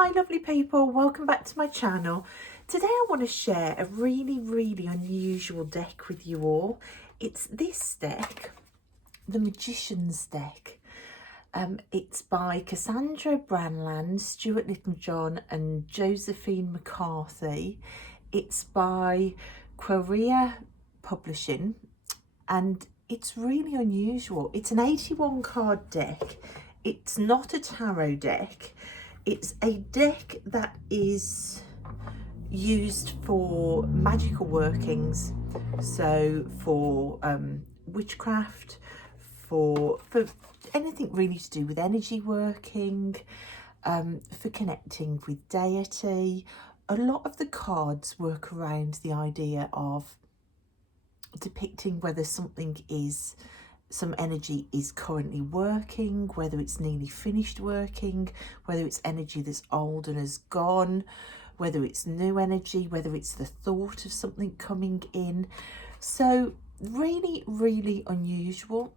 Hi lovely people, welcome back to my channel. Today I want to share a really unusual deck with you all. It's this deck, the Magician's Deck. It's by Cassandra Branland, Stuart Littlejohn and Josephine McCarthy. It's by QUAREIA Publishing and it's really unusual. It's an 81 card deck. It's not a tarot deck. It's a deck that is used for magical workings, so for witchcraft, for anything really to do with energy working, for connecting with deity. A lot of the cards work around the idea of depicting whether some energy is currently working, whether it's nearly finished working, whether it's energy that's old and has gone, whether it's new energy, whether it's the thought of something coming in. So really unusual.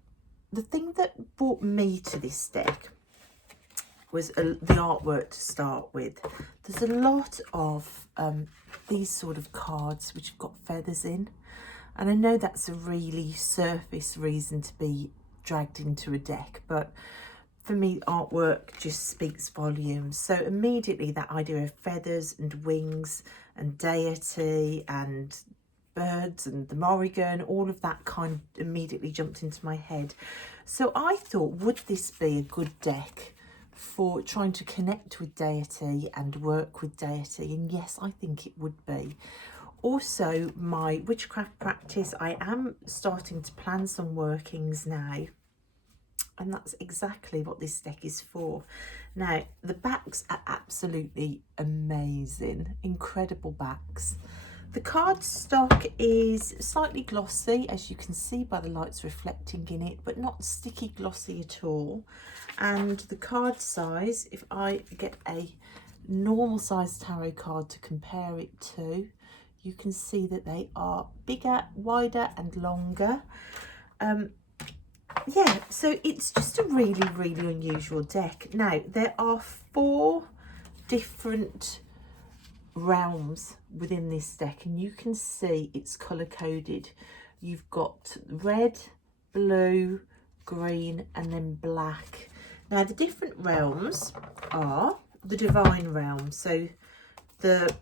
The thing that brought me to this deck was the artwork to start with. There's a lot of these sort of cards which have got feathers in. And I know that's a really surface reason to be dragged into a deck, but for me, artwork just speaks volumes. So immediately that idea of feathers and wings and deity and birds and the Morrigan, all of that kind of immediately jumped into my head. So I thought, would this be a good deck for trying to connect with deity and work with deity? And yes, I think it would be. Also, my witchcraft practice, I am starting to plan some workings now, and that's exactly what this deck is for. Now, the backs are absolutely amazing, incredible backs. The cardstock is slightly glossy, as you can see by the lights reflecting in it, but not sticky glossy at all. And the card size, if I get a normal size tarot card to compare it to, you can see that they are bigger, wider and longer. Yeah, so it's just a really unusual deck. Now, there are 4 different realms within this deck, and you can see it's colour coded. You've got red, blue, green and then black. Now, the different realms are the divine realm. So the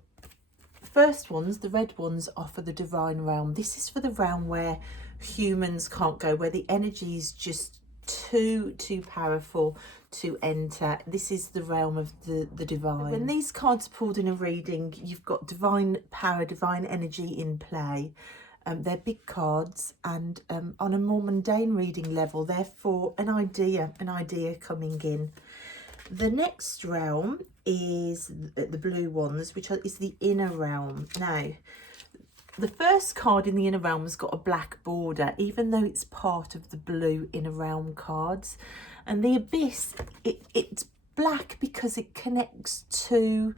first ones, the red ones, are for the divine realm. This is for the realm where humans can't go, where the energy is just too powerful to enter. This is the realm of the divine. When these cards are pulled in a reading, you've got divine power, divine energy in play. They're big cards, and on a more mundane reading level, they're for an idea coming in. The next realm is the blue ones, which is the inner realm. Now, the first card in the inner realm has got a black border, even though it's part of the blue inner realm cards. And the abyss, it's black because it connects to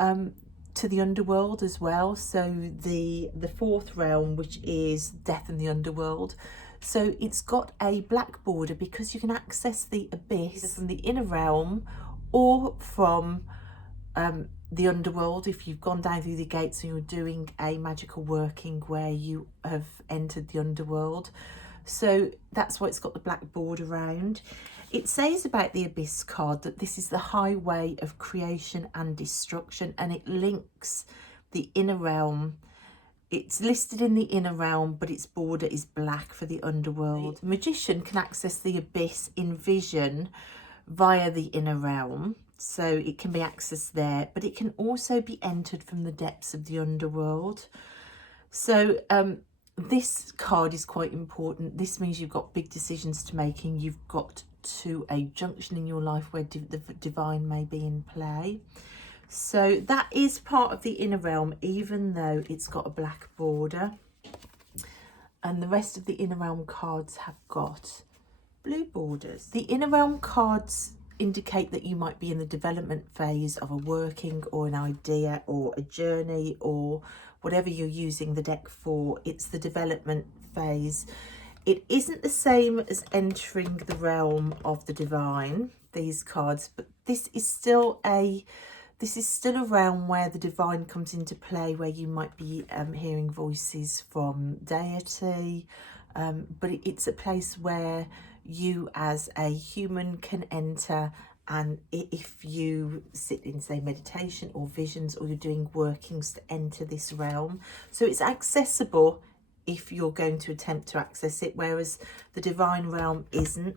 the underworld as well. So the 4th realm, which is death in the underworld. So it's got a black border because you can access the abyss from the inner realm or from the underworld if you've gone down through the gates and you're doing a magical working where you have entered the underworld. So that's why it's got the black border around. It says about the abyss card that this is the highway of creation and destruction, and it links the inner realm. It's listed in the inner realm, but its border is black for the underworld. The magician can access the abyss in vision via the inner realm, so it can be accessed there, but it can also be entered from the depths of the underworld. So this card is quite important. This means you've got big decisions to make, and you've got to a junction in your life where the divine may be in play. So that is part of the inner realm, even though it's got a black border. And the rest of the inner realm cards have got blue borders. The inner realm cards indicate that you might be in the development phase of a working or an idea or a journey or whatever you're using the deck for. It's the development phase. It isn't the same as entering the realm of the divine, these cards, but this is still This is still a realm where the divine comes into play, where you might be hearing voices from deity, but it's a place where you as a human can enter, and if you sit in, say, meditation or visions, or you're doing workings to enter this realm. So it's accessible if you're going to attempt to access it, whereas the divine realm isn't.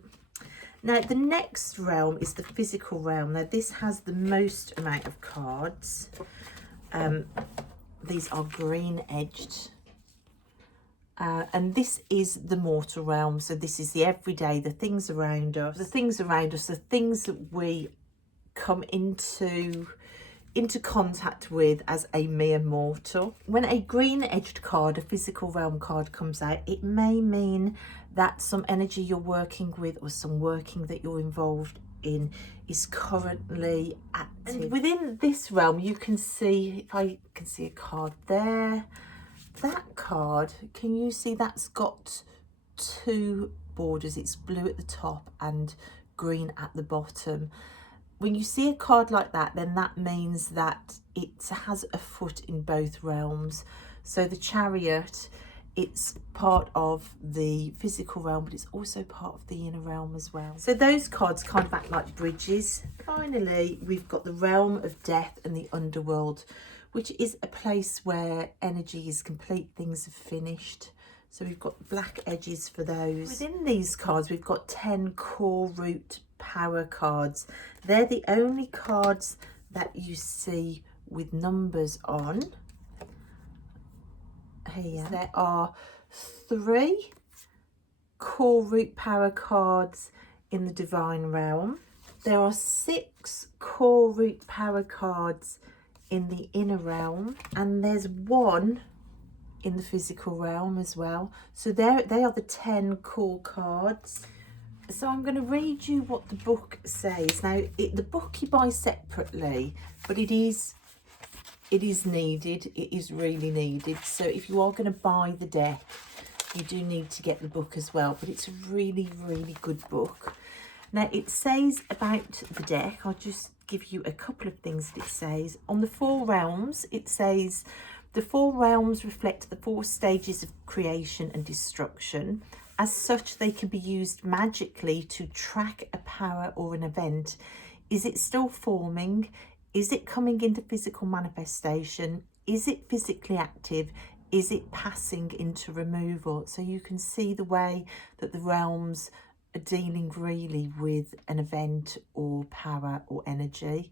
Now, the next realm is the physical realm. Now, this has the most amount of cards. These are green edged. And this is the mortal realm. So this is the everyday, the things around us, the things that we come into contact with as a mere mortal. When a green edged card, a physical realm card, comes out, it may mean that some energy you're working with or some working that you're involved in is currently active. And within this realm, you can see, if I can see a card there, that card, can you see that's got two borders? It's blue at the top and green at the bottom. When you see a card like that, then that means that it has a foot in both realms. So the Chariot, it's part of the physical realm, but it's also part of the inner realm as well. So those cards kind of act like bridges. Finally, we've got the realm of death and the underworld, which is a place where energy is complete, things have finished. So we've got black edges for those. Within these cards, we've got 10 core root power cards. They're the only cards that you see with numbers on. Here, there are 3 core root power cards in the divine realm. There are 6 core root power cards in the inner realm, and there's 1 in the physical realm as well. So they are the 10 core cards. So I'm going to read you what the book says. Now, the book you buy separately, but it is needed. It is really needed. So if you are going to buy the deck, you do need to get the book as well. But it's a really, really good book. Now, it says about the deck, I'll just give you a couple of things that it says. On the 4 realms, it says, the 4 realms reflect the 4 stages of creation and destruction. As such, they can be used magically to track a power or an event. Is it still forming? Is it coming into physical manifestation? Is it physically active? Is it passing into removal? So you can see the way that the realms are dealing really with an event or power or energy.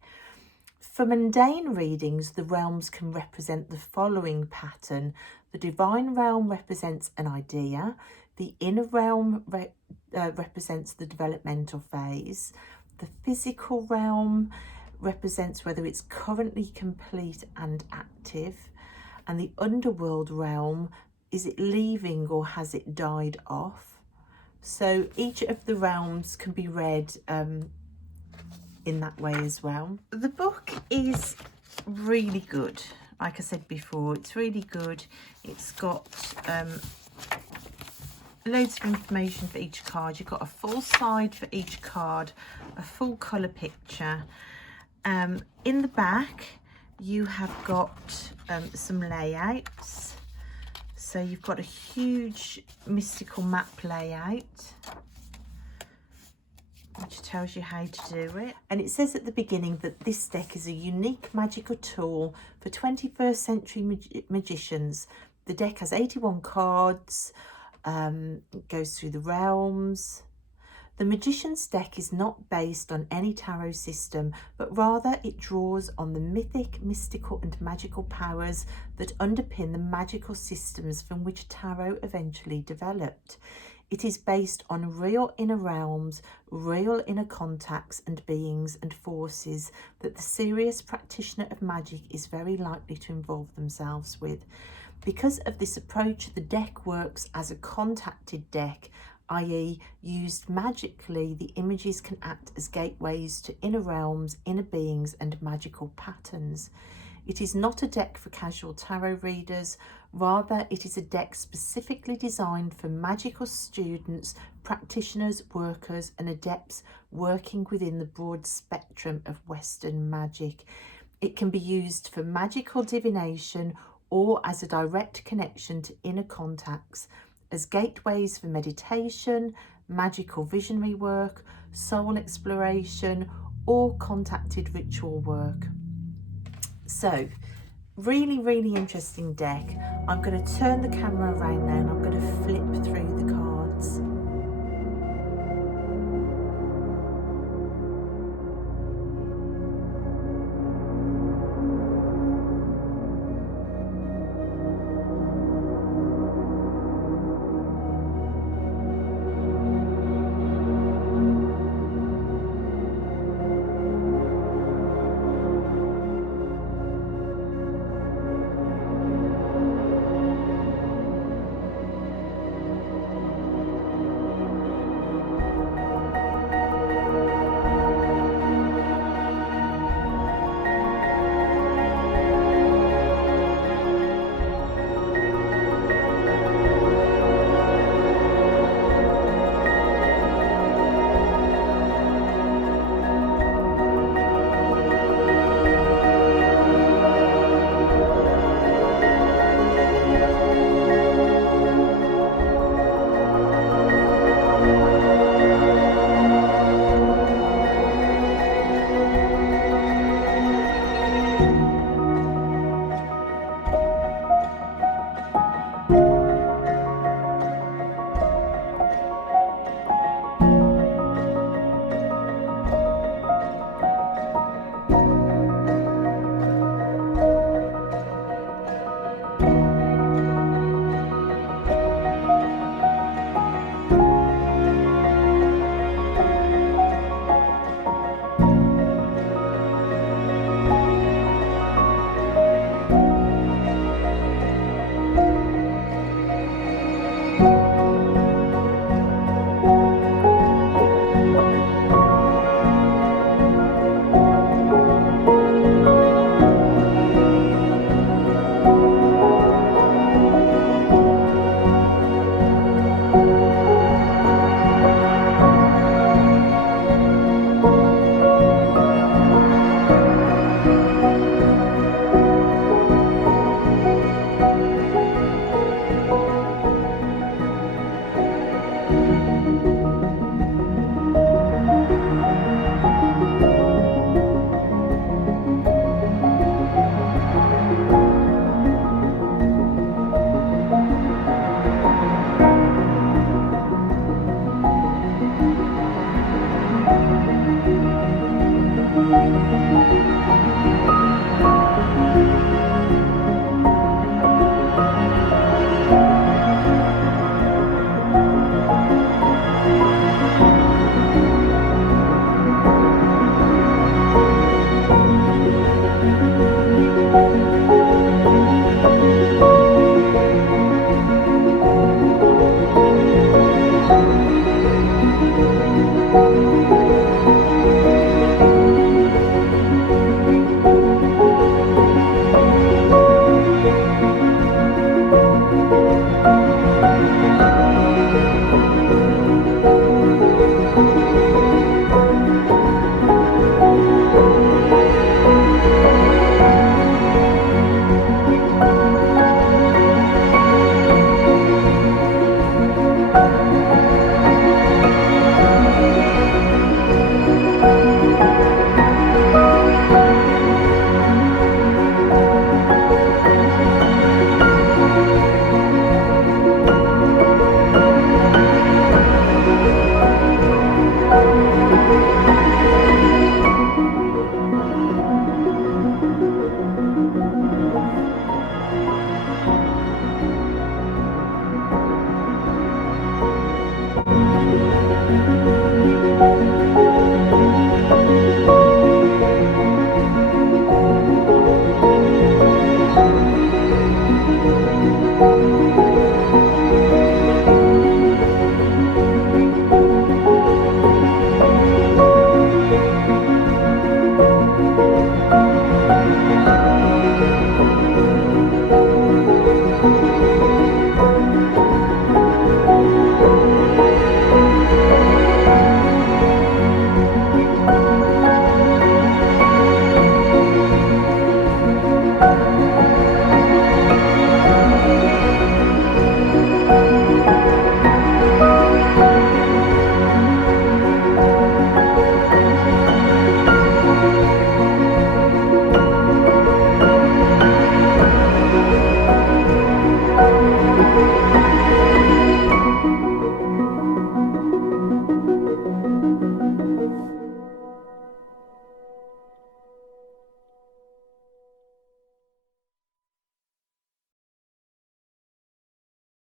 For mundane readings, the realms can represent the following pattern. The divine realm represents an idea. The inner realm represents the developmental phase. The physical realm represents whether it's currently complete and active. And the underworld realm, is it leaving or has it died off? So each of the realms can be read in that way as well. The book is really good. Like I said before, it's really good. It's got loads of information for each card. You've got a full side for each card, a full colour picture. In the back, you have got some layouts. So you've got a huge mystical map layout, which tells you how to do it. And it says at the beginning that this deck is a unique magical tool for 21st century magicians. The deck has 81 cards, it goes through the realms. The Magician's deck is not based on any tarot system, but rather it draws on the mythic, mystical and magical powers that underpin the magical systems from which tarot eventually developed. It is based on real inner realms, real inner contacts and beings and forces that the serious practitioner of magic is very likely to involve themselves with. Because of this approach, the deck works as a contacted deck, i.e. used magically, the images can act as gateways to inner realms, inner beings and magical patterns. It is not a deck for casual tarot readers, rather it is a deck specifically designed for magical students, practitioners, workers and adepts working within the broad spectrum of Western magic. It can be used for magical divination or as a direct connection to inner contacts, as gateways for meditation, magical visionary work, soul exploration, or contacted ritual work. So, really, really interesting deck. I'm going to turn the camera around now and I'm going to flip through the